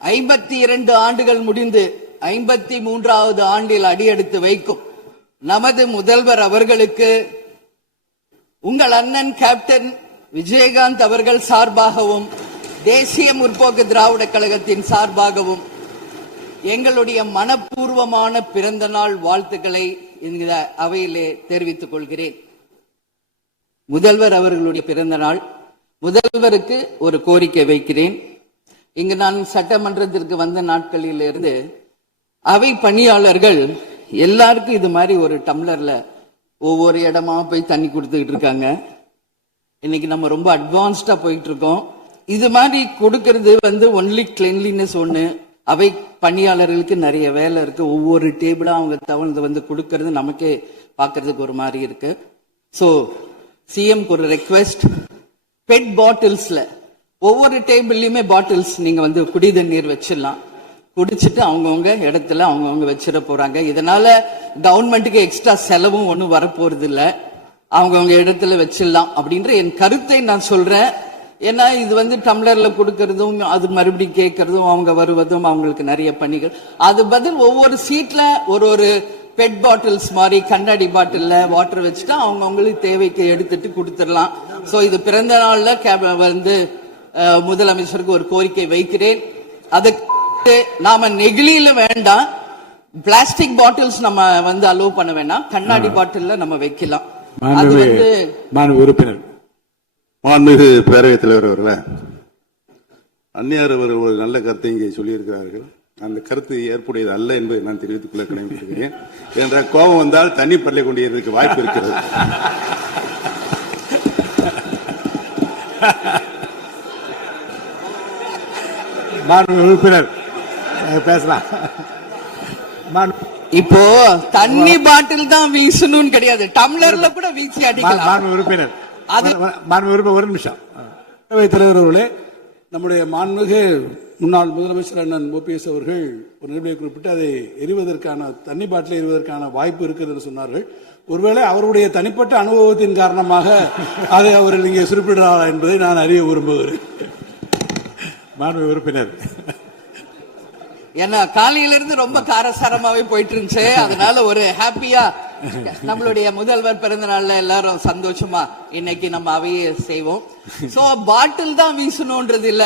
52 ஆண்டுகள் முடிந்து 53வது ஆண்டில் அடியெடுத்து வைக்கும் நமது முதல்வர் அவர்களுக்கு உங்கள் அண்ணன் கேப்டன் விஜயகாந்த் அவர்கள் சார்பாகவும் தேசிய முற்போக்கு திராவிட கழகத்தின் சார்பாகவும் எங்களுடைய மனப்பூர்வமான பிறந்த நாள் வாழ்த்துக்களை இந்த அவையிலே தெரிவித்துக் கொள்கிறேன். முதல்வர் அவர்களுடைய பிறந்த நாள். முதல்வருக்கு ஒரு கோரிக்கை வைக்கிறேன். இங்கு நான் சட்டமன்றத்திற்கு வந்த நாட்களில் இருந்து அவை பணியாளர்கள் எல்லாருக்கும் இது மாதிரி ஒரு டம்ளர்ல ஒவ்வொரு இடமா போய் தண்ணி கொடுத்துக்கிட்டு இருக்காங்க. இன்னைக்கு நம்ம ரொம்ப அட்வான்ஸ்டா போயிட்டு இருக்கோம். இது மாதிரி கொடுக்கறது ஒன்லி கிளீன்லினஸ் ஒண்ணு. அவை பணியாளர்களுக்கு நிறைய வேலை இருக்கு. ஒவ்வொரு டேபிளா அவங்க தவழ்ந்து கொடுக்கறது நமக்கே பாக்குறதுக்கு ஒரு மாதிரி இருக்கு. சோ சிஎம் ஒரு ரெக்வெஸ்ட், பெட் பாட்டில்ஸ்ல ஒவ்வொரு டேபிள்லயுமே பாட்டில்ஸ் நீங்க குடி தண்ணீர் வச்சிடலாம். குடிச்சிட்டு அவங்கவுங்க இடத்துல அவங்கவுங்க வச்சிட போறாங்க. இதனால கவர்மெண்ட்டுக்கு எக்ஸ்ட்ரா செலவும் ஒன்னும் வரப்போறது இல்ல. அவங்கவுங்க இடத்துல வச்சிடலாம் அப்படின்ற என் கருத்தை நான் சொல்றேன். ஏன்னா இது டம்ளர்ல கொடுக்கறதும் அது மறுபடியும் கேட்கறதும் அவங்க வருவதும் அவங்களுக்கு நிறைய பணிகள். அது பதில் ஒவ்வொரு சீட்ல ஒரு பெட் பாட்டில்ஸ் மாதிரி கண்ணாடி பாட்டில்ல வாட்டர் வச்சுட்டா அவங்களுக்கு தேவைக்கு எடுத்துட்டு கொடுத்துடலாம். சோ இது பிறந்த நாள்ல முதலமைச்சருக்கு ஒரு கோரிக்கை வைக்கிறேன். அதுக்கு நாம நெகிழியில வேண்டாம், பிளாஸ்டிக் பாட்டில்ஸ் நம்ம அலோவ் பண்ண வேண்டாம், கண்ணாடி பாட்டில்ல நம்ம வைக்கலாம். உறுப்பினர் மாண்புமிகு பேரவைத் தலைவர் அவர்களே, அந்நியார் அவர்கள் ஒரு நல்ல கருத்தை இங்கே சொல்லியிருக்கிறார்கள். அந்த கருத்து ஏற்புடையது அல்ல என்பதை நான் தெரிவித்துக் கொள்ள கடமைப்பட்டிருக்கிறேன். என்ற கோபம் வந்தால் தண்ணி பள்ளி கொண்டிருக்க வாய்ப்பு இருக்கிறது. உறுப்பினர் பேசலாம். இப்போ தண்ணி பாட்டில் தான் வீசணும் கிடையாது, டம்ளர்ல கூட வீசி அடிக்கலாம். உறுப்பினர் ஒரு நிமிஷம். தலைவர் அவர்களே, நம்முடைய மாண்புமிகு முன்னாள் முதலமைச்சர் அண்ணன் ஓபிஎஸ் அவர்கள் ஒரு நிலையை குறிப்பிட்டு அதை எரிவதற்கான தண்ணி பாட்டிலை எரிவதற்கான வாய்ப்பு இருக்கிறது என்று சொன்னார்கள். ஒருவேளை அவருடைய தனிப்பட்ட அனுபவத்தின் காரணமாக அதை அவர்கள் இங்கே குறிப்பிடுறாரா என்பதை நான் அறிய விரும்புகிறேன். மாண்புமிகு உறுப்பினர், ஏன்னா காலையில இருந்து ரொம்ப காரசாரமாவே போயிட்டு இருந்துச்சு. அதனால ஒரு ஹாப்பியா நம்மளுடைய முதல்வர் பிறந்த நாள்ல எல்லாரும் சந்தோஷமா இன்னைக்கு நம்ம அவையே செய்வோம். சோ பாட்டில் தான் வீசணும்ன்றது இல்ல.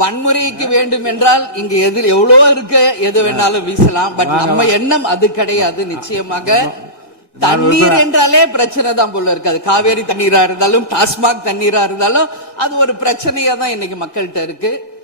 வன்முறைக்கு வேண்டும் என்றால் இங்க எவ்வளவோ இருக்கு, எது வேணாலும் வீசலாம். பட் நம்ம எண்ணம் அது கிடையாது. நிச்சயமாக தண்ணீர் என்றாலே பிரச்சனை தான் போல இருக்கு. அது காவேரி தண்ணீரா இருந்தாலும் டாஸ்மாக் தண்ணீரா இருந்தாலும் அது ஒரு பிரச்சனையா தான் இன்னைக்கு மக்கள்கிட்ட இருக்கு.